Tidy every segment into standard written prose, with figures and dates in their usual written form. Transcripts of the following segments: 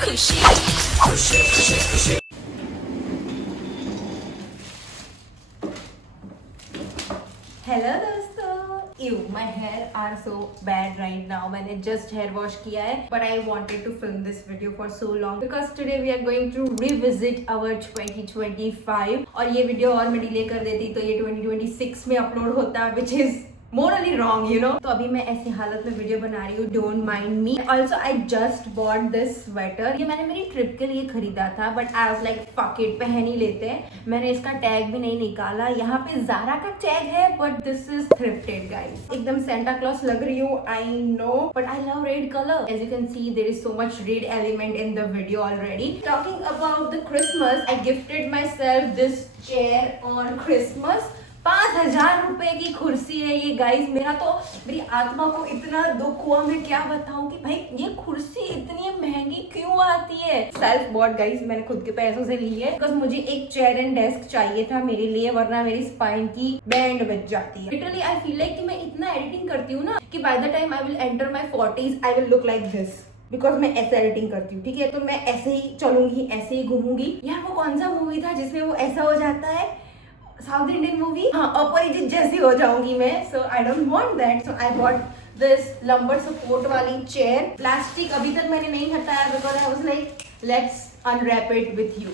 खुशी खुशी खुशी खुशी। हेलो दोस्तों, you my hair are so bad right now. मैंने जस्ट हेयर वॉश किया है, but I wanted to film this video for so long because today we are going to revisit our 2025 और ये वीडियो और मैं delay कर देती तो ये 2026 में अपलोड होता, which is morally wrong, you know. तो अभी मैं ऐसी हालत में वीडियो बना रही हूँ, don't mind me. Also I just bought this sweater, ये मैंने मेरी ट्रिप के लिए खरीदा था, but I was like fuck it, पहन ही लेते हैं। मैंने इसका टैग भी नहीं निकाला, यहाँ पे ज़ारा का टैग है, but this is thrifted guys. एकदम सेंटा क्लॉज लग रही हूँ, I know, but I love red colour. As you can see there is so much red element in the video already. Talking about the Christmas, I gifted myself this chair on Christmas. 5,000 रुपए की कुर्सी है ये guys. मेरी आत्मा को इतना दुख हुआ, मैं क्या बताऊं कि भाई ये कुर्सी इतनी महंगी क्यों आती है। सेल्फ बॉट गाइस, मैंने खुद के पैसों से ली है बिकॉज मुझे एक चेयर एंड डेस्क चाहिए था मेरे लिए, वरना मेरी स्पाइन की बैंड बच जाती है। लिटरली आई फील लाइक कि मैं इतना एडिटिंग करती हूँ ना कि by the time I will enter my 40s I will look like this, because मैं ऐसे एडिटिंग करती हूँ, ठीक है। तो मैं ऐसे ही चलूंगी, ऐसे ही घूमूंगी। यार वो कौन सा मूवी था जिसमें वो ऐसा हो जाता है, साउथ इंडियन मूवी, हाँ, अपरिचित जैसी हो जाऊंगी मैं। So I don't want that, so I bought this lumbar support वाली चेयर। प्लास्टिक अभी तक मैंने नहीं हटाया because I was like let's unwrap it with you.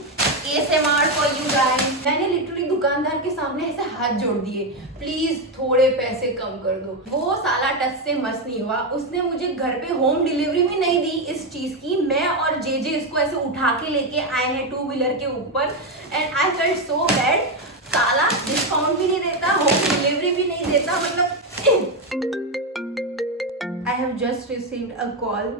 ASMR for you guys. मैंने लिटरली दुकानदार के सामने ऐसे हाथ जोड़ दिए, प्लीज थोड़े पैसे कम कर दो। वो साला टच से मस नहीं हुआ, उसने मुझे घर पे होम डिलीवरी भी नहीं दी इस चीज की। मैं और जेजे इसको ऐसे उठा के लेके आए हैं 2 व्हीलर के ऊपर, and I felt so bad. साला डिस्काउंट भी नहीं देता, होम डिलीवरी भी नहीं देता, मतलब। I have just received a call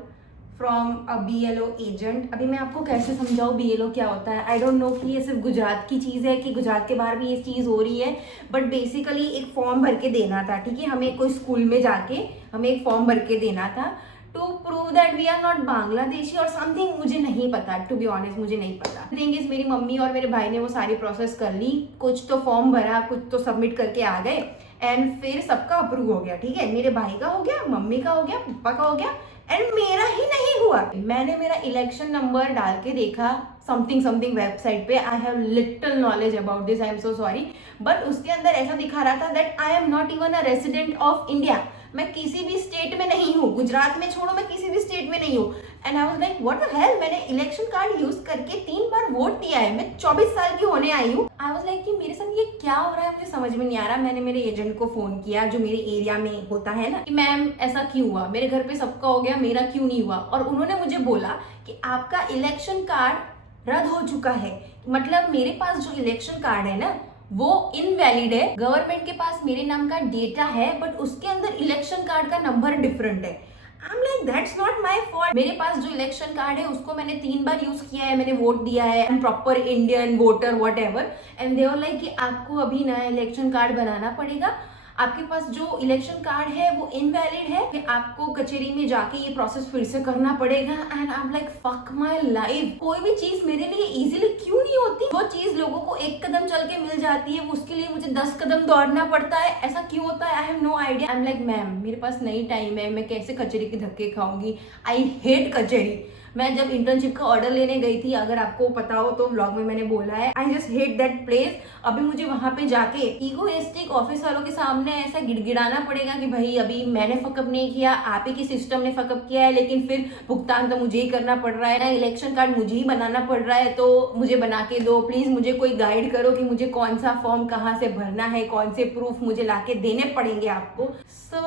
from a BLO agent. अभी मैं आपको कैसे समझाऊँ BLO क्या होता है। आई डोंट नो कि ये सिर्फ गुजरात की चीज़ है कि गुजरात के बाहर भी ये चीज़ हो रही है, बट बेसिकली एक फॉर्म भर के देना था, ठीक है। हमें कोई स्कूल में जाके हमें एक फॉर्म भर के देना था to prove that we are not Bangladeshi और समथिंग, मुझे नहीं पता, टू बी ऑनेस्ट मुझे नहीं पता। थिंग इज मेरी मम्मी और मेरे भाई ने वो सारी प्रोसेस कर ली, कुछ तो फॉर्म भरा, कुछ तो सबमिट करके आ गए, एंड फिर सबका अप्रूव हो गया, ठीक है। मेरे भाई का हो गया, मम्मी का हो गया, पापा का हो गया, एंड मेरा ही नहीं हुआ। मैंने मेरा इलेक्शन नंबर डाल के देखा समथिंग वेबसाइट पे, I have little knowledge about this, I am so sorry, but उसके अंदर ऐसा दिखा रहा था that I am not even a resident of India. मैं किसी भी स्टेट में नहीं हूँ, गुजरात में छोड़ो, मैं किसी भी स्टेट में नहीं हूँ। And I was like what the hell. मैंने इलेक्शन कार्ड यूज करके 3 बार वोट दिया है, मैं 24 साल की होने आई हूँ। आई वाज लाइक कि मेरे साथ ये क्या हो रहा है, मुझे समझ में नहीं आ रहा। मैंने मेरे एजेंट को फोन किया जो मेरे एरिया में होता है ना, कि मैम ऐसा क्यों हुआ, मेरे घर पे सबका हो गया, मेरा क्यों नहीं हुआ। और उन्होंने मुझे बोला कि आपका इलेक्शन कार्ड रद्द हो चुका है। मतलब मेरे पास जो इलेक्शन कार्ड है ना वो इनवैलिड है। गवर्नमेंट के पास मेरे नाम का डेटा है, बट उसके अंदर इलेक्शन कार्ड का नंबर डिफरेंट है। आई am like that's not my fault. मेरे पास जो इलेक्शन कार्ड है उसको मैंने 3 बार यूज किया है, मैंने वोट दिया है, I am proper Indian voter what ever. And they were like कि आपको अभी नया इलेक्शन कार्ड बनाना पड़ेगा, आपके पास जो इलेक्शन कार्ड है वो इनवैलिड है, फिर आपको कचेरी में जाके ये प्रोसेस फिर से करना पड़ेगा। And I am like fuck my life. कोई भी चीज मेरे लिए इजीली क्यों नहीं होती? वो चीज लोगों को 1 कदम चल के मिल जाती है, उसके लिए मुझे 10 कदम दौड़ना पड़ता है, ऐसा क्यों होता है? I have no idea. I am like ma'am मेरे पास नहीं टाइम है, मैं कैसे कचेरी के धक्के खाऊंगी। आई हेट कचेरी। मैं जब इंटर्नशिप का ऑर्डर लेने गई थी, अगर आपको पता हो तो व्लॉग में मैंने बोला है, I just hate that place. अभी मुझे वहां पे जाके ईगोइस्टिक ऑफिस वालों के सामने ऐसा गिड़गिड़ाना पड़ेगा कि भाई अभी मैंने फकअप नहीं किया, आप ही की सिस्टम ने फकअप किया है, लेकिन फिर भुगतान तो मुझे ही करना पड़ रहा है ना, इलेक्शन कार्ड मुझे ही बनाना पड़ रहा है, तो मुझे बना के दो प्लीज। मुझे कोई गाइड करो कि मुझे कौन सा फॉर्म कहाँ से भरना है, कौन से प्रूफ मुझे लाके देने पड़ेंगे आपको। सो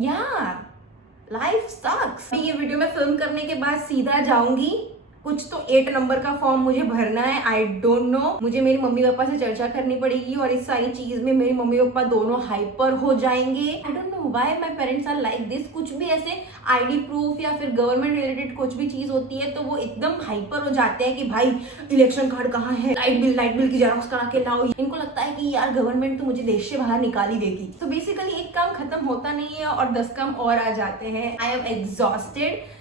या लाइफ सक्स। ये वीडियो में फिल्म करने के बाद सीधा जाऊंगी, कुछ तो 8 नंबर का फॉर्म मुझे भरना है, आई डोंट नो। मुझे मेरे मम्मी पापा से चर्चा करनी पड़ेगी और इस सारी चीज में मेरे मम्मी पापा दोनों हाइपर हो जाएंगे। I don't know why my parents are like this. कुछ भी ऐसे आईडी प्रूफ या फिर गवर्नमेंट रिलेटेड कुछ भी चीज होती है तो वो एकदम हाइपर हो जाते हैं कि भाई इलेक्शन कार्ड कहाँ है, लाइट बिल की जेरॉक्स करा के लाओ। इनको लगता है कि यार गवर्नमेंट तो मुझे देश से बाहर निकाल ही देगी। तो बेसिकली एक काम खत्म होता नहीं है और 10 काम और आ जाते हैं। I am exhausted.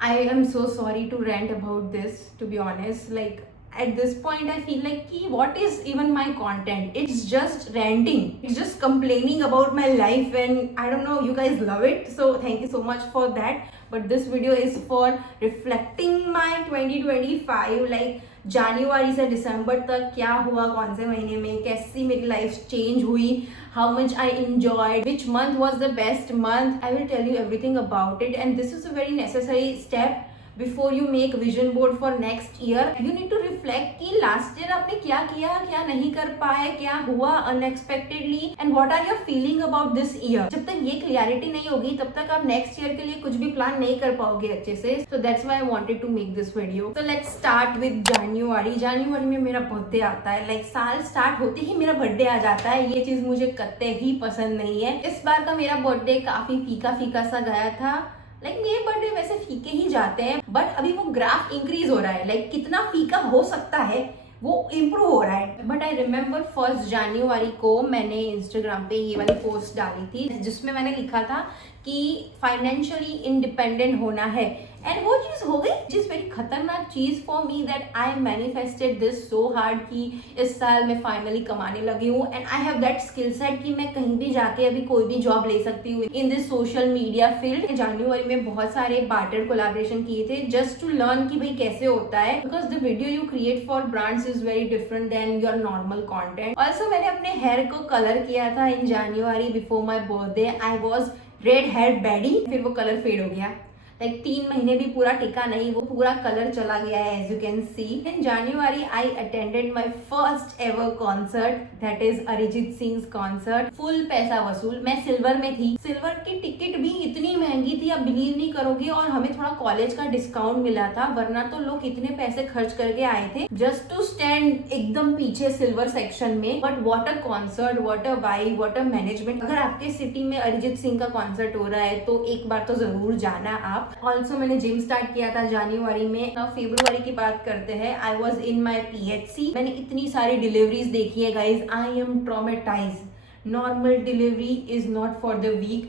I am so sorry to rant about this, to be honest. Like at this point I feel like what is even my content? It's just ranting, it's just complaining about my life, and I don't know, you guys love it, so thank you so much for that. but this video is for reflecting my 2025, like जनवरी से दिसंबर तक क्या हुआ, कौन से महीने में कैसी मेरी लाइफ चेंज हुई, how much I enjoyed, which month was the best month. I will tell you everything about it, and this is a very necessary step before you make vision board for next year. You need to reflect कि last year आपने क्या किया, क्या नहीं कर पाए, क्या हुआ unexpectedly, and what are your feeling about this year. जब तक ये clarity नहीं होगी तब तक आप next year के लिए कुछ भी plan नहीं कर पाओगे अच्छे से. So that's why I wanted to make this video. So let's start with January. January में मेरा बर्थडे आता है. Like साल स्टार्ट होते ही मेरा बर्थडे आ जाता है. ये चीज मुझे कतई ही पसंद नहीं है. इस बार का मेरा बर्थडे काफी फीका फीका सा गया था. मेरे बर्थडे वैसे फीके ही जाते हैं, बट अभी वो ग्राफ इंक्रीज हो रहा है. कितना फीका हो सकता है वो इम्प्रूव हो रहा है. बट आई रिमेम्बर 1 जनवरी को मैंने इंस्टाग्राम पे ये वाली पोस्ट डाली थी जिसमें मैंने लिखा था कि फाइनेंशियली इंडिपेंडेंट होना है, एंड वो चीज हो गई. जिस वेरी खतरनाक चीज for me that I manifested this so hard कि इस साल मैं फाइनली कमाने लगी हूँ, and I have that skill set कि मैं कहीं भी जाके अभी कोई भी जॉब ले सकती हूँ in this social media field. जनवरी में बहुत सारे बार्टर कोलैबोरेशन किए थे जस्ट टू लर्न कि भाई कैसे होता है, because the video you create for brands is very different than your normal content. Also मैंने अपने हेयर को कलर किया था in January before my birthday. I was red hair baddie, फिर वो कलर फेड हो गया. 3 महीने भी पूरा टिका नहीं, वो पूरा कलर चला गया है as you can see. In January I attended my first ever concert, that is Arijit Singh concert. Full पैसा वसूल. मैं सिल्वर में थी. सिल्वर की टिकट भी इतनी महंगी थी आप बिलीव नहीं करोगे, और हमें थोड़ा कॉलेज का डिस्काउंट मिला था, वरना तो लोग इतने पैसे खर्च करके आए थे जस्ट टू स्टैंड एकदम पीछे सिल्वर सेक्शन में. But what a concert, what a vibe, what a management. अगर आपके सिटी में अरिजीत सिंह का कॉन्सर्ट हो रहा है तो एक बार तो जरूर जाना आप. ऑल्सो मैंने जिम स्टार्ट किया था जनवरी में. फरवरी की बात करते हैं. I was in my PHC. मैंने इतनी सारी डिलीवरीज देखी है guys. I am traumatise. Normal delivery is not for the weak.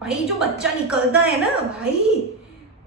भाई जो बच्चा निकलता है ना भाई,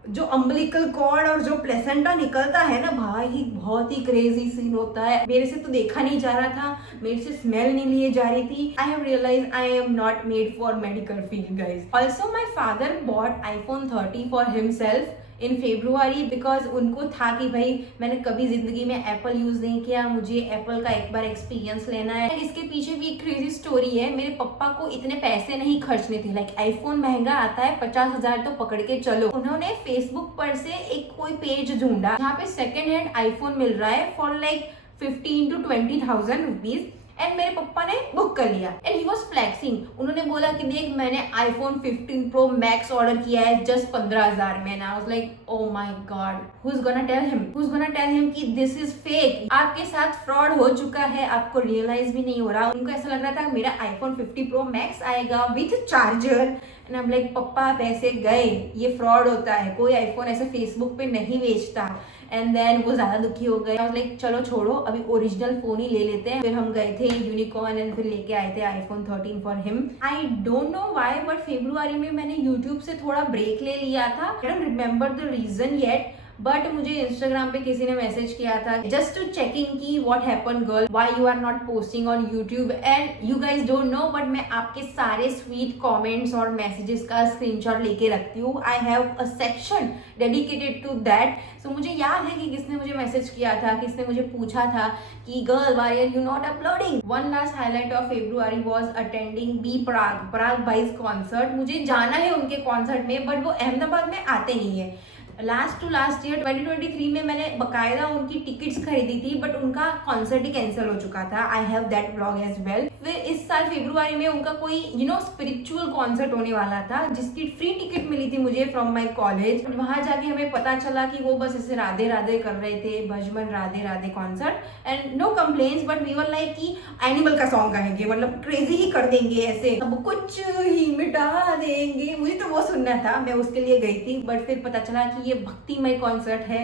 जो अम्बिलिकल कॉर्ड और जो प्लेसेंटा निकलता है ना भाई, बहुत ही क्रेजी सीन होता है. मेरे से तो देखा नहीं जा रहा था, मेरे से स्मेल नहीं लिए जा रही थी. I have realise I am not made for medical field guys. Also my father bought iPhone 30 for himself in February, because उनको था कि भाई मैंने कभी जिंदगी में एप्पल यूज नहीं किया, मुझे एप्पल का एक बार एक्सपीरियंस लेना है. इसके पीछे भी एक क्रेजी स्टोरी है. मेरे पापा को इतने पैसे नहीं खर्चने थे. आईफोन महंगा आता है, 50,000 तो पकड़ के चलो. उन्होंने फेसबुक पर से एक कोई पेज ढूंढा जहाँ पे सेकेंड हैंड आईफोन मिल रहा है फॉर 15,000 to 20,000 रुपीज, एंड मेरे पापा ने बुक कर लिया. And he was flexing. उन्होंने बोला कि देख मैंने iPhone 15 Pro Max ऑर्डर किया है जस्ट 15,000 में. I was like oh my God, who is gonna tell him, who is gonna tell him कि दिस इज फेक. आपके साथ फ्रॉड हो चुका है, आपको रियलाइज भी नहीं हो रहा. उनको ऐसा लग रहा था मेरा iPhone 50 Pro Max आएगा with charger, and I am like पप्पा पैसे गए, ये फ्रॉड होता है, कोई आईफोन ऐसे फेसबुक पे नहीं बेचता. एंड देन वो ज्यादा दुखी हो गए. लाइक चलो छोड़ो, अभी ओरिजिनल फोन ही ले लेते हैं. फिर हम गए थे यूनिकॉर्न एंड फिर लेके आए थे iPhone 13 for him. I don't know why, but फरवरी में मैंने यूट्यूब से थोड़ा ब्रेक ले लिया था. I don't remember the reason yet, but मुझे इंस्टाग्राम पे किसी ने मैसेज किया था जस्ट टू चेकिंग की what happen girl, why you are not posting on YouTube. And you guys don't know, but मैं आपके सारे स्वीट कमेंट्स और मैसेजेस का स्क्रीनशॉट लेके रखती हूँ. I have a section dedicated to that. So मुझे याद है कि किसने मुझे मैसेज किया था, किसने मुझे पूछा था कि girl why are you not uploading. One last highlight of February was attending B Praak बाइज कॉन्सर्ट. मुझे जाना है उनके कॉन्सर्ट में, बट वो अहमदाबाद में आते नहीं है. लास्ट ईयर 2023 में मैंने बकायदा उनकी टिकट्स खरीदी थी, बट उनका कॉन्सर्ट ही कैंसिल हो चुका था. I have that vlog as well. फिर इस साल फरवरी में उनका कोई स्पिरिचुअल कॉन्सर्ट होने वाला था जिसकी फ्री टिकट मिली थी मुझे फ्रॉम माई कॉलेज. वहां जाके हमें पता चला कि वो बस ऐसे राधे राधे कर रहे थे, Bhajman Radhe Radhe concert, and no complains, but we were like कि एनिमल का सॉन्ग गाएंगे, मतलब क्रेजी ही कर देंगे, ऐसे सब कुछ ही मिटा देंगे. मुझे तो वो सुनना था, मैं उसके लिए गई थी. बट फिर पता चला कि ये भक्तिमय कॉन्सर्ट है,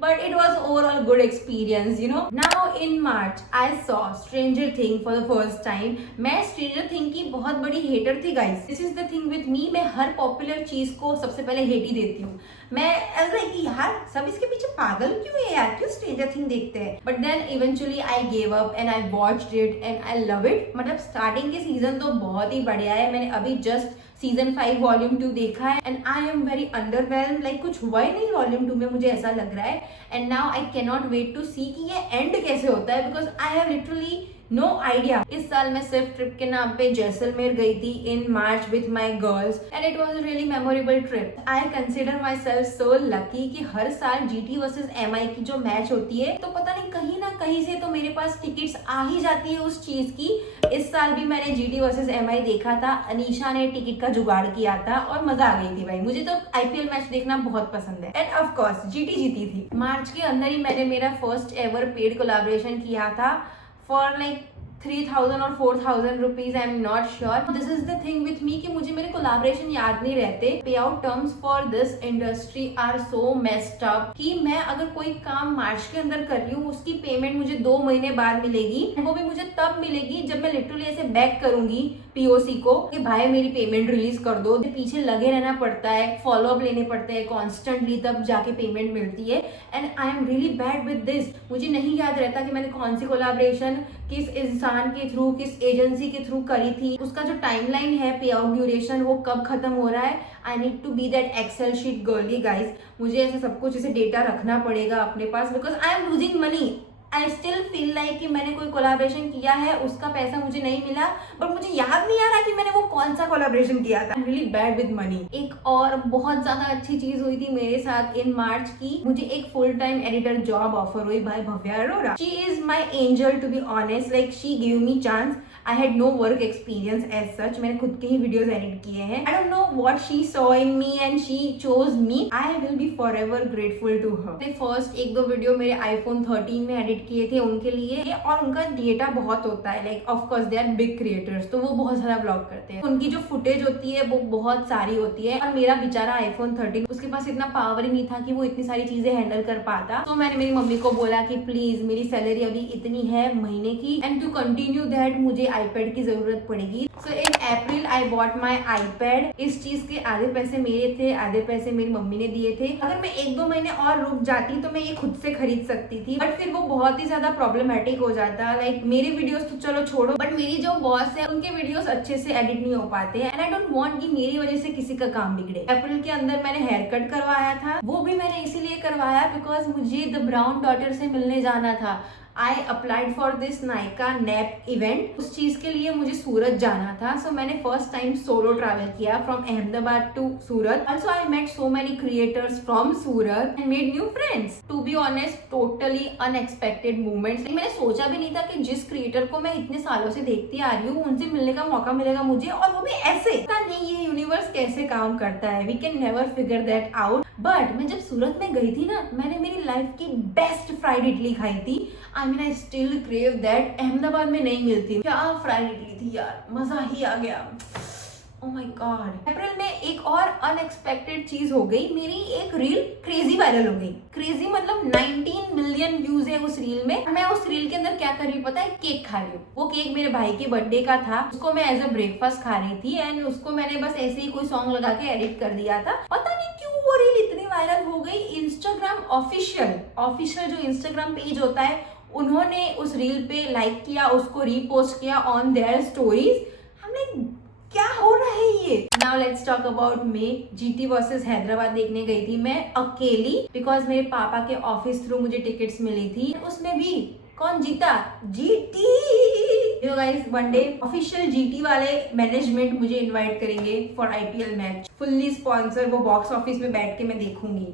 but it was overall good experience, you know. Now in March I saw Stranger Things for the first time. मैं Stranger Things की बहुत बड़ी hater थी guys. This is the thing with me, मैं हर popular चीज को सबसे पहले hate ही देती हूँ. मैं ऐसा है कि यार सब इसके पीछे पागल क्यों है यार, क्यों Stranger Things देखते हैं. But then eventually I gave up and I watched it and I love it. मतलब starting के season तो बहुत ही बढ़िया है. मैंने अभी just सीजन 5 वॉल्यूम 2 देखा है and I am very underwhelm, like कुछ हुआ ही नहीं वॉल्यूम 2 में, मुझे ऐसा लग रहा है। And now I can not wait to see कि ये एंड कैसे होता है, because I have literally no idea. इस साल मैं सिर्फ ट्रिप के नाम पे जैसलमेर गई थी in March with my girls and it was a really memorable trip. I consider myself so lucky कि हर साल GT वर्सेस MI की जो मैच होती है तो पता नहीं कहीं ना कहीं से तो मेरे पास टिकट्स आ ही जाती है उस चीज की। इस साल भी मैंने GT वर्सेस MI देखा था, अनीशा ने टिकट का जुगाड़ किया था और मजा आ गई थी भाई। मुझे तो IPL मैच देखना बहुत पसंद है एंड ऑफ कोर्स GT जीती थी। मार्च के अंदर ही मैंने मेरा फर्स्ट एवर पेड कोलैबोरेशन किया था फॉर लाइक 3,000 और 4,000 rupees, I am not sure. This is the thing with me कि मुझे मेरे कोलैबोरेशन याद नहीं रहते। Pay out terms for this industry are so messed up कि मैं अगर कोई काम मार्च के अंदर कर रही हूँ उसकी पेमेंट मुझे 2 महीने बाद मिलेगी, वो भी मुझे तब मिलेगी जब मैं लिटरली ऐसे बैक करूंगी POC को कि भाई मेरी पेमेंट रिलीज कर दो। पीछे लगे रहना पड़ता है, फॉलो अप लेने पड़ते हैं कॉन्स्टेंटली, तब जाके पेमेंट मिलती है and I am really bad with this. मुझे नहीं याद रहता कि मैंने कौन सी कोलैबोरेशन किस इंसान के थ्रू, किस एजेंसी के थ्रू करी थी, उसका जो टाइमलाइन है पे आउट ड्यूरेशन वो कब खत्म हो रहा है। I need to be that excel sheet girly guys. मुझे ऐसे सब कुछ ऐसे डेटा रखना पड़ेगा अपने पास because I am losing money. I still feel like कि मैंने कोई कोलैबोरेशन किया है, उसका पैसा मुझे नहीं मिला, बट मुझे याद नहीं आ रहा कि मैंने वो कौन सा कोलैबोरेशन किया था। I am really bad with money. एक और बहुत ज्यादा अच्छी चीज हुई थी मेरे साथ इन मार्च की, मुझे एक full time editor job offer हुई by Bhavya Arora. She is my angel to be honest, like she give me chance. I had no work experience as such, मैंने खुद के ही वीडियोस एडिट किए हैं। I don't know what she saw in me and she chose me. I will be forever grateful to her. मैंने first 1-2 video मेरे iPhone 13 में edit किए थे उनके लिए, और उनका डेटा बहुत होता है, like of course they are big creators, तो वो बहुत सारा ब्लॉग करते हैं, उनकी जो फुटेज होती है वो बहुत सारी होती है। और मेरा बेचारा iPhone 13 उसके पास इतना पावर ही नहीं था कि वो इतनी सारी चीजें हैंडल कर पाता। तो मैंने मेरी मम्मी को बोला कि प्लीज मेरी सैलरी अभी इतनी है महीने की एंड टू कंटिन्यू दैट मुझे iPad की जरूरत पड़ेगी। सो इन अप्रैल आई बॉट माई iPad। इस चीज के आधे पैसे मेरे थे, आधे पैसे मेरी मम्मी ने दिए थे। अगर मैं 1-2 महीने और रुक जाती तो मैं ये खुद से खरीद सकती थी, बट फिर वो बहुत ही ज्यादा प्रॉब्लमेटिक हो जाता। लाइक मेरे वीडियोस तो चलो छोड़ो, बट मेरी जो बॉस है उनके वीडियोस अच्छे से एडिट नहीं हो पाते हैं एंड आई डोंट वांट कि मेरी वजह से किसी का काम बिगड़े। अप्रैल के अंदर मैंने हेयर कट करवाया था, वो भी मैंने इसीलिए करवाया बिकॉज मुझे द ब्राउन डॉटर से मिलने जाना था। I applied for this Nykaa nap event, उस चीज के लिए मुझे सूरत जाना था। सो मैंने फर्स्ट टाइम सोलो ट्रैवल किया from Ahmedabad to Surat. Also I met so many creators from Surat and made new friends. To be honest totally unexpected movements. मैंने सोचा भी नहीं था कि जिस क्रिएटर को मैं इतने सालों से देखती आ रही हूँ उनसे मिलने का मौका मिलेगा मुझे, और वो भी ऐसे। पता नहीं ये यूनिवर्स कैसे काम करता है, we can never figure that out. But मैं जब सूरत में गई थी ना, मैंने मेरी लाइफ की बेस्ट फ्राइड इडली खाई थी। I mean I still crave that. Ahmedabad में नहीं मिलती। क्या फ्राइड इडली थी यार, मजा ही आ गया। Oh my God. अप्रैल में एक और अनएक्सपेक्टेड चीज हो गई, मेरी एक रील क्रेजी वायरल हो गई। क्रेजी मतलब 19 मिलियन व्यूज है उस रील में। मैं उस रील के अंदर क्या कर रही हूँ पता है, केक खा रही हूँ। वो केक मेरे भाई के बर्थडे का था, उसको मैं एज अ ब्रेकफास्ट खा रही थी एंड उसको मैंने बस ऐसे ही कोई सॉन्ग लगा के एडिट कर दिया था। पता नहीं क्यों वो रील इतनी वायरल हो गई। इंस्टाग्राम ऑफिशियल जो इंस्टाग्राम पेज होता है उन्होंने उस रील पे लाइक किया, उसको रीपोस्ट किया ऑन देयर स्टोरीज। हमने क्या हो रहा है ये। Now let's talk about me. GT versus Hyderabad देखने गई थी मैं अकेली बिकॉज मेरे पापा के ऑफिस थ्रू मुझे टिकट्स मिली थी। उसमें भी कौन जीता, GT। You guys one day official GT वाले मैनेजमेंट मुझे इनवाइट करेंगे for IPL match, fully sponsor. वो बॉक्स ऑफिस में बैठ के मैं देखूंगी।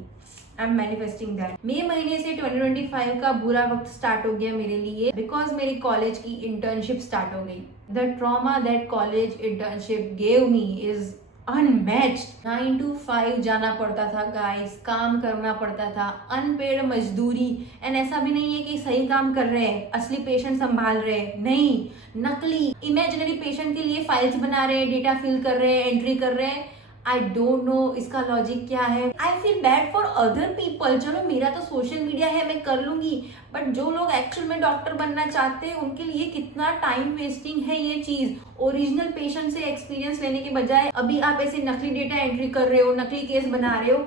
I am manifesting that. मई महीने से 2025 का बुरा वक्त स्टार्ट हो गया मेरे लिए बिकॉज मेरी कॉलेज की इंटर्नशिप स्टार्ट हो गई। The trauma that college internship gave me is unmatched. 9 to 5 जाना पड़ता था गाइस, काम करना पड़ता था, अनपेड मजदूरी। एंड ऐसा भी नहीं है कि सही काम कर रहे हैं, असली पेशेंट संभाल रहे हैं, नहीं, नकली इमेजिनरी पेशेंट के लिए फाइल्स बना रहे हैं, डेटा फिल कर रहे हैं, एंट्री कर रहे हैं। आई डोंट नो इसका लॉजिक क्या है। आई feel bad for other people. चलो मेरा तो सोशल मीडिया है, मैं कर लूंगी, बट जो लोग एक्चुअल में डॉक्टर बनना चाहते हैं उनके लिए कितना टाइम वेस्टिंग है ये चीज। ओरिजिनल पेशेंट से एक्सपीरियंस लेने के बजाय अभी आप ऐसे नकली डेटा एंट्री कर रहे हो, नकली केस बना रहे हो।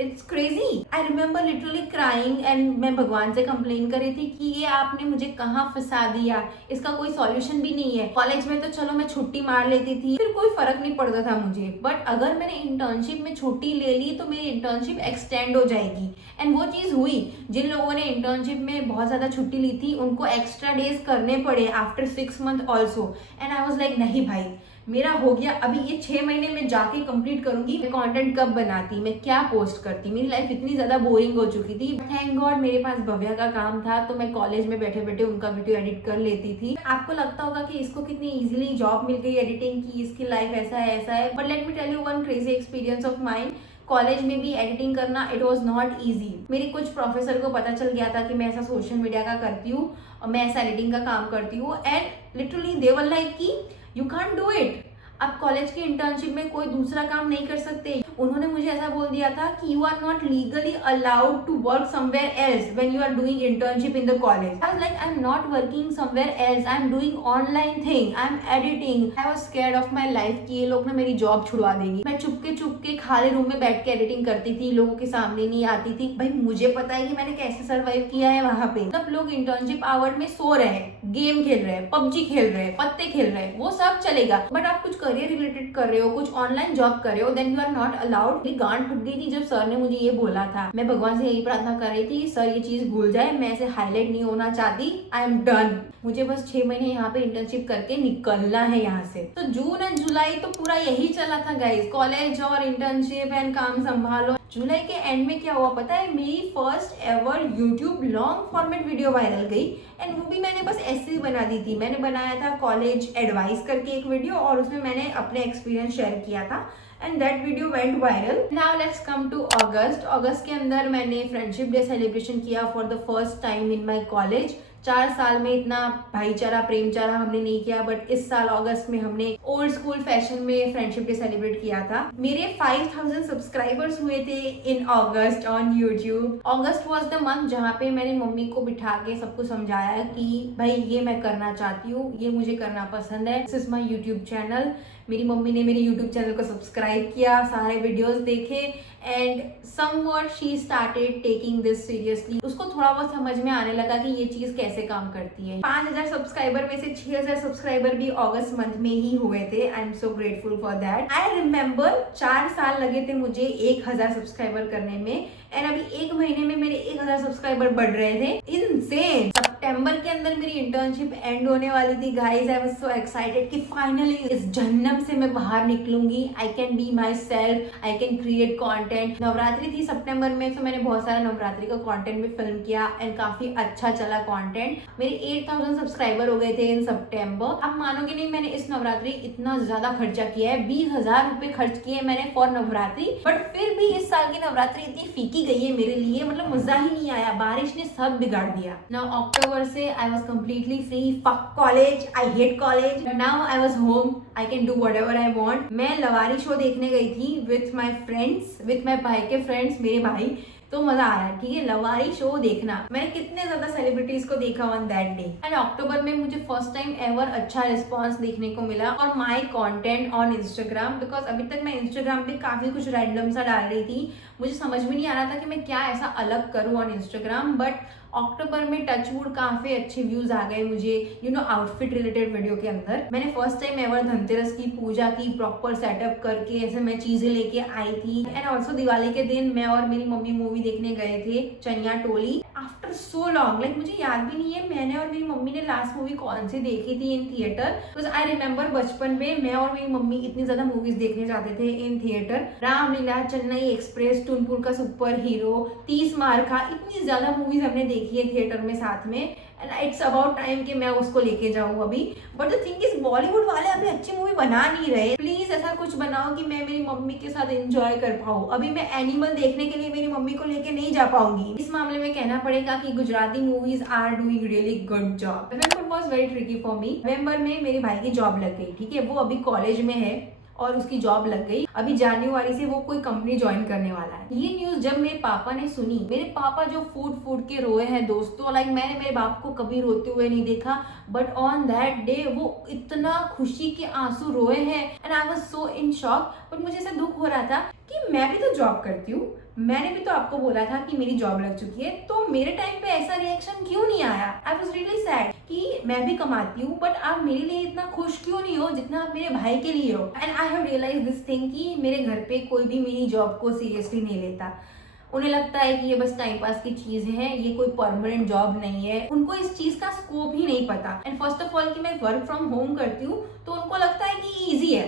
It's crazy. I remember literally crying and मैं भगवान से कंप्लेन कर रही थी कि ये आपने मुझे कहाँ फंसा दिया, इसका कोई सॉल्यूशन भी नहीं है। कॉलेज में तो चलो मैं छुट्टी मार लेती थी, फिर कोई फर्क नहीं पड़ता था मुझे, बट अगर मैंने इंटर्नशिप में छुट्टी ले ली तो मेरी इंटर्नशिप एक्सटेंड हो जाएगी। एंड वो चीज हुई। जिन लोगों ने इंटर्नशिप में बहुत ज्यादा छुट्टी ली थी उनको एक्स्ट्रा डेज करने पड़े after 6 months also. And I was like नहीं भाई, मेरा हो गया, अभी ये 6 महीने में जाके कंप्लीट करूंगी। मैं कंटेंट कब बनाती, मैं क्या पोस्ट करती, मेरी लाइफ इतनी ज्यादा बोरिंग हो चुकी थी। थैंक गॉड मेरे पास भव्या का काम था, तो मैं कॉलेज में बैठे बैठे उनका वीडियो एडिट कर लेती थी। आपको लगता होगा कि इसको कितनी इजीली जॉब मिल गई एडिटिंग की, इसकी लाइफ ऐसा है, but let me tell you one crazy experience of mine. College में भी एडिटिंग करना इट वॉज नॉट ईजी। मेरे कुछ प्रोफेसर को पता चल गया था कि मैं ऐसा सोशल मीडिया का करती हूँ और मैं ऐसा एडिटिंग का काम करती हूँ, and literally they were like कि यू कांट डू इट। आप कॉलेज की इंटर्नशिप में कोई दूसरा काम नहीं कर सकते। उन्होंने मुझे ऐसा बोल दिया था कि you are not legally allowed to work somewhere else when you are doing internship in the college. I was like I am not working somewhere else, I am doing online thing, I am editing. I was scared of my life कि ये लोग ना मेरी job छुड़वा देंगे। मैं चुपके खाली रूम में बैठ के एडिटिंग करती थी, लोगों के सामने नहीं आती थी। भाई मुझे पता है कि मैंने कैसे सर्वाइव किया है वहां पे। सब लोग इंटर्नशिप आवर में सो रहे हैं, गेम खेल रहे हैं, पबजी खेल रहे हैं, पत्ते खेल रहे हैं, वो सब चलेगा, बट आप कुछ करियर रिलेटेड कर रहे हो, कुछ ऑनलाइन जॉब कर रहे हो, then you are not allowed. मेरी गांड फट गई थी जब सर ने मुझे ये बोला था। मैं भगवान से यही प्रार्थना कर रही थी, सर ये चीज भूल जाए, मैं ऐसे हाईलाइट नहीं होना चाहती। आई एम डन, मुझे बस 6 महीने यहाँ पे इंटर्नशिप करके निकलना है यहाँ से। तो जून एंड जुलाई तो पूरा यही चला था गाइस, कॉलेज और इंटर्नशिप एंड काम संभालो। जुलाई के एंड में क्या हुआ पता है, मेरी first ever YouTube long format video viral गई, एंड वो भी मैंने बस ऐसे ही बना दी थी। मैंने बनाया था कॉलेज एडवाइस करके एक वीडियो, और उसमें मैंने अपने एक्सपीरियंस शेयर किया था, and that video went viral. Now let's come to August. अगस्त के अंदर मैंने फ्रेंडशिप डे सेलिब्रेशन किया for the first time in my college. 4 साल में इतना भाईचारा प्रेमचारा हमने नहीं किया, बट इस साल अगस्त में हमने ओल्ड स्कूल फैशन में फ्रेंडशिप डे सेलिब्रेट किया था। मेरे 5000 सब्सक्राइबर्स हुए थे in August on YouTube. August was the month जहाँ पे मैंने मम्मी को बिठा के सबको समझाया कि भाई ये मैं करना चाहती हूँ, ये मुझे करना पसंद है, this is my YouTube channel. मेरी मम्मी ने मेरे यूट्यूब चैनल को सब्सक्राइब किया, सारे वीडियोस देखे, and somewhat she started taking this seriously. उसको थोड़ा बहुत समझ में आने लगा कि ये चीज कैसे काम करती है। 5000 सब्सक्राइबर में से 6000 सब्सक्राइबर भी अगस्त मंथ में ही हुए थे। आई am so grateful for that. I remember 4 साल लगे थे मुझे 1000 सब्सक्राइबर करने में, एंड अभी 1 महीने में मेरे 1000 सब्सक्राइबर बढ़ रहे थे। इनसेन। सितंबर के अंदर मेरी इंटर्नशिप एंड होने वाली थी guys. I was so excited कि फाइनली इस जहन्नम से मैं बाहर निकलूंगी। I can be myself, I can create content. Navratri थी सितंबर में, तो मैंने बहुत सारा नवरात्रि का कॉन्टेंट भी फिल्म किया, एंड काफी अच्छा चला कॉन्टेंट। मेरे 8000 सब्सक्राइबर हो गए थे इन सितंबर। आप मानोगे नहीं, मैंने इस नवरात्रि इतना ज्यादा खर्चा किया है, 20,000 रुपए खर्च किए मैंने फॉर नवरात्रि, बट फिर भी इस साल की नवरात्रि इतनी फीकी गई है मेरे लिए, मतलब मजा ही नहीं आया, बारिश ने सब बिगाड़ दिया। नाउ अक्टूबर से I was completely free. Fuck college, I hate college. Now I was home, I can do whatever I want. मैं लवारी शो देखने गई थी with my friends, with my भाई के फ्रेंड्स, मेरे भाई, तो मजा आया। ठीक है, लवारी शो देखना, मैंने कितने ज्यादा सेलिब्रिटीज को देखा on that day. And October में मुझे फर्स्ट टाइम एवर अच्छा रिस्पॉन्स देखने को मिला और my content on Instagram, because अभी तक मैं इंस्टाग्राम पे काफी कुछ रैंडम सा डाल रही थी। मुझे समझ में नहीं आ रहा था कि मैं क्या ऐसा अलग करूँ ऑन इंस्टाग्राम, बट अक्टूबर में टचवुड काफी अच्छे व्यूज आ गए मुझे, you know, outfit related video के अंदर। मैंने फर्स्ट टाइम एवर धनतेरस की पूजा की, प्रॉपर सेटअप करके ऐसे मैं चीजें लेके आई थी। एंड ऑल्सो दिवाली के दिन मैं और मेरी मम्मी मूवी देखने गए थे, चनिया टोली। आफ्टर सो लॉन्ग, लाइक मुझे याद भी नहीं है मैंने और मेरी मम्मी ने लास्ट मूवी कौन सी देखी थी in theatre, because I remember बचपन में मैं और मेरी मम्मी इतनी ज्यादा मूवीज देखने जाते थे in theatre. Ramleela, Chennai express, Toonpur का सुपर हीरो, 30 मार्का, इतनी ज्यादा मूवीज हमने देखी है थिएटर में साथ में, एंड इट्स अबाउट टाइम कि मैं उसको लेके जाऊँ अभी। But the thing is, Bollywood वाले अभी अच्छी मूवी बना नहीं रहे। प्लीज ऐसा कुछ बनाओ कि मैं मेरी मम्मी के साथ एंजॉय कर पाऊँ। अभी मैं एनिमल देखने के लिए मेरी मम्मी को लेके नहीं जा पाऊंगी। इस मामले में कहना पड़ेगा कि Gujarati movies are doing really good job. November was very tricky for me. नवंबर में मेरे भाई की जॉब लग गई, ठीक है, वो अभी कॉलेज में है और उसकी जॉब लग गई। अभी जनवरी से वो कोई कंपनी ज्वाइन करने वाला है। ये न्यूज जब मेरे पापा ने सुनी, मेरे पापा जो फूट के रोए हैं दोस्तों, लाइक मैंने मेरे बाप को कभी रोते हुए नहीं देखा, बट ऑन दैट डे वो इतना खुशी के आंसू रोए हैं, and I was so in shock. But मुझे ऐसा दुख हो रहा था कि मैं भी तो जॉब करती हूँ, मैंने भी तो आपको बोला था कि मेरी जॉब लग चुकी है, तो मेरे टाइम पे ऐसा रिएक्शन क्यों नहीं आया? आई वाज रियली सैड कि मैं भी कमाती हूँ बट आप मेरे लिए इतना खुश क्यों नहीं हो जितना आप मेरे भाई के लिए हो। And I have realise this thing कि मेरे घर पे कोई भी मेरी जॉब को सीरियसली नहीं लेता। उन्हें लगता है कि ये बस टाइम पास की चीज है, ये कोई परमानेंट जॉब नहीं है। उनको इस चीज का स्कोप ही नहीं पता। एंड फर्स्ट ऑफ ऑल कि मैं वर्क फ्रॉम होम करती हूँ तो उनको लगता है कि इजी है,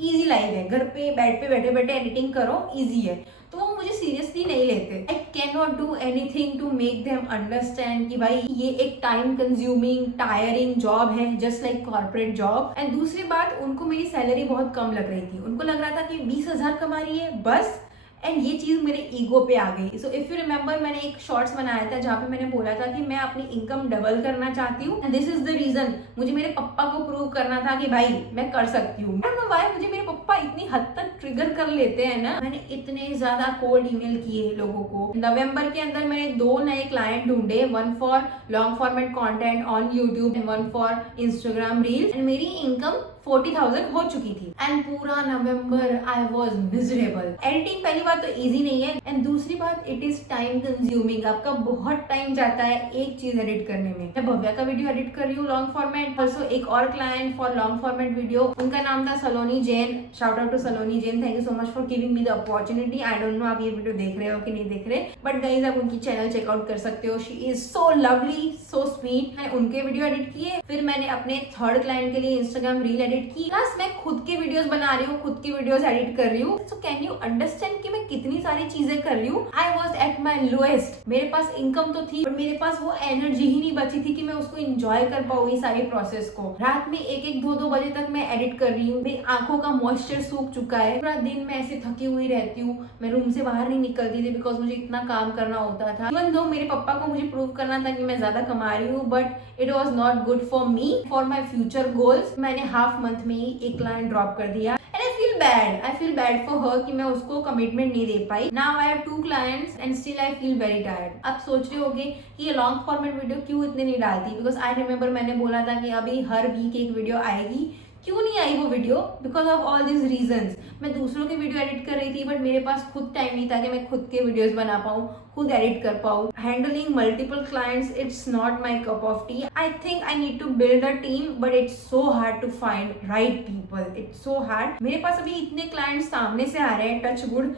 इजी लाइफ है, घर पे बेड पे बैठे बैठे एडिटिंग करो, इजी है, तो वो मुझे सीरियसली नहीं लेते। I can not do anything to make them understand कि भाई ये एक टाइम कंज्यूमिंग टायरिंग जॉब है, just like corporate job. And दूसरी बात, उनको मेरी सैलरी बहुत कम लग रही थी। उनको लग रहा था कि 20,000 कमा रही है बस, एंड ये चीज मेरे ईगो पे आ गई। सो इफ यू रिमेंबर, मैंने एक शॉर्ट्स बनाया था जहाँ पे मैंने बोला था कि मैं अपनी इनकम डबल करना चाहती हूँ, and this is the reason. मुझे मेरे पप्पा को प्रूव करना था कि भाई मैं कर सकती हूँ। आई डोंट नो व्हाई मुझे मेरे पप्पा इतनी हद तक ट्रिगर कर लेते हैं ना। मैंने इतने ज्यादा कोल्ड ईमेल किए लोगों को। नवंबर के अंदर मैंने 2 नए क्लाइंट ढूंढे, one for long format content on YouTube and one for Instagram reels, and मेरी इनकम 40,000 हो चुकी थी। एंड पूरा नवंबर आई वॉज मिजरेबल। एडिटिंग पहली बात तो इजी नहीं है, एंड दूसरी बात इट इज टाइम कंज्यूमिंग। आपका बहुत टाइम जाता है एक चीज एडिट करने में। मैं भव्या का वीडियो एडिट कर रही हूँ लॉन्ग फॉर्मेट, ऑल्सो एक और client for long format video, उनका नाम था Saloni Jain. Shout out to Saloni Jain, thank you so much for giving me the opportunity. I don't know आप ये वीडियो देख रहे हो कि नहीं देख रहे, बट गाइज आप उनकी चैनल चेकआउट कर सकते हो। She is so lovely, so sweet. मैंने उनके वीडियो एडिट किए, फिर मैंने अपने थर्ड क्लाइंट के लिए इंस्टाग्राम रील एडिट की, प्लस मैं खुद के वीडियोस बना रही हूँ, खुद की वीडियोस एडिट कर रही हूँ। सो कैन यू अंडरस्टैंड कि मैं कितनी सारी चीजें कर रही हूँ। I was at my lowest. मेरे पास इनकम तो थी बट मेरे पास वो एनर्जी ही नहीं बची थी कि मैं उसको इंजॉय कर पाऊँ ये सारी प्रोसेस को। रात में 1-1, 2-2 बजे तक मैं एडिट कर रही हूँ। मेरी आंखों का मॉइस्चर सूख चुका है। पूरा दिन मैं ऐसे थकी हुई रहती हूँ। मैं रूम से बाहर नहीं निकलती थी बिकॉज मुझे इतना काम करना होता था। इवन दो मेरे पापा को मुझे प्रूव करना था कि मैं ज्यादा कमा रही हूँ, but it was not good for me, for my future goals. मैंने हाफ मंथ में ही एक क्लाइंट ड्रॉप कर दिया। And I feel bad for her कि मैं उसको कमिटमेंट नहीं दे पाई। Now I have 2 clients and still I feel very tired. आप सोच रहे होगे कि ये लॉन्ग फॉर्मेट वीडियो क्यों इतने नहीं डालती, बिकॉज आई रिमेंबर मैंने बोला था कि अभी हर वीक एक वीडियो आएगी। क्यों नहीं आई वो video? Because of all this reasons. मैं दूसरों के वीडियो एडिट कर रही थी बट मेरे पास खुद टाइम नहीं था कि मैं खुद के वीडियोस बना पाऊँ, खुद एडिट कर पाऊँ। Handling multiple clients, it's not my cup of tea. I think I need to build a team, but it's so hard to find right people. It's so hard. मेरे पास अभी इतने क्लाइंट्स सामने से आ रहे हैं, टच वुड,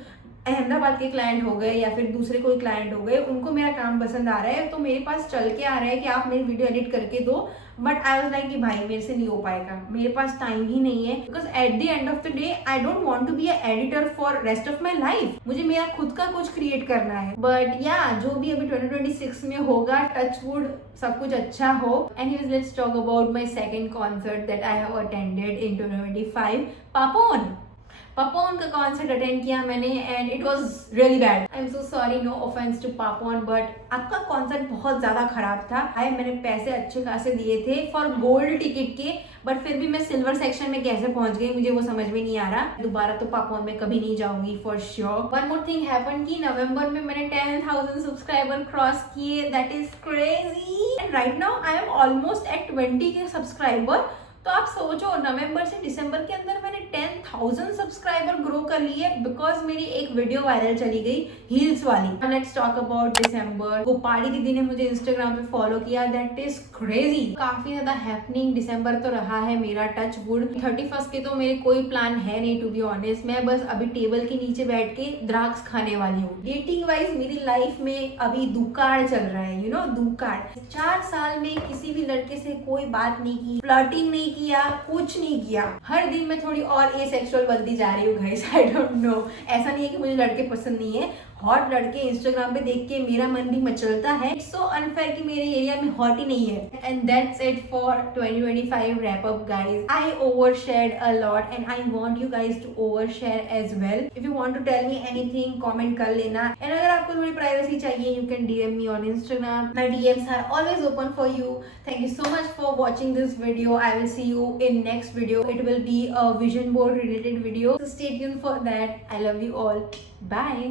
अहमदाबाद के client हो गए या फिर दूसरे कोई क्लाइंट हो गए, उनको मेरा काम पसंद आ रहा है, तो मेरे पास चल के आ रहा है कि आप मेरी वीडियो एडिट करके दो। बट आई वाज लाइक कि भाई मेरे से नहीं हो पाएगा, मेरे पास टाइम ही नहीं है। Because at the end of the day I don't want to be a editor for rest of my life. मुझे मेरा खुद का कुछ क्रिएट करना है। बट या जो भी अभी 2026 में होगा, टच वुड सब कुछ अच्छा हो। And let's talk about my second concert that I have attended in 2025, Papon का कॉन्सर्ट अटेंड किया मैंने, and it was really bad. I am so sorry, no offence to Papon, but आपका कॉन्सर्ट बहुत ज्यादा खराब था। मैंने पैसे अच्छे खासे दिए थे फॉर गोल्ड टिकट के, बट फिर भी मैं सिल्वर सेक्शन में कैसे पहुंच गई मुझे वो समझ में नहीं आ रहा। दोबारा तो पापोन में कभी नहीं जाऊंगी for sure. One more thing happen कि नवंबर में मैंने 10,000 सब्सक्राइबर क्रॉस किए। That is crazy. And right now I am almost at 20 K subscriber. तो आप सोचो, नवंबर से दिसंबर के अंदर मैंने 10,000 सब्सक्राइबर ग्रो कर लिए बिकॉज मेरी एक वीडियो वायरल चली गई हील्स वाली। लेट्स टॉक अबाउट दिसंबर। गोपाली दीदी ने मुझे इंस्टाग्राम पे फॉलो किया, दैट इज क्रेजी। काफी ज्यादा हैपनिंग दिसंबर तो रहा है मेरा, टच वुड। 31 के तो मेरे कोई प्लान है नहीं टू बी ऑनेस्ट। मैं बस अभी टेबल के नीचे बैठ के द्राक्ष खाने वाली हूँ। डेटिंग वाइज मेरी लाइफ में अभी दुकाड़ चल रहा है, यू नो, दुकाड़। 4 साल में किसी भी लड़के से कोई बात नहीं की, फ्लर्टिंग नहीं किया, कुछ नहीं किया। हर दिन मैं थोड़ी और एसेक्सुअल बनती जा रही हूँ गाइस, आई डोंट नो। ऐसा नहीं है कि मुझे लड़के पसंद नहीं है, हॉट लड़के इंस्टाग्राम पे देख के मेरा मन भी मचलता है। इट्स सो अनफेयर कि मेरे एरिया में हॉट ही नहीं है। And that's it for 2025 wrap up guys. I overshared a lot and I want you guys to overshare as well. If you want to tell me anything, comment कर लेना। एंड अगर आपको थोड़ी privacy चाहिए, you can DM me on Instagram. My DMs are always open for you. Thank you so much for watching this video. I will see you in next video. It will be a vision board related video. So stay tuned for that. I love you all. Bye.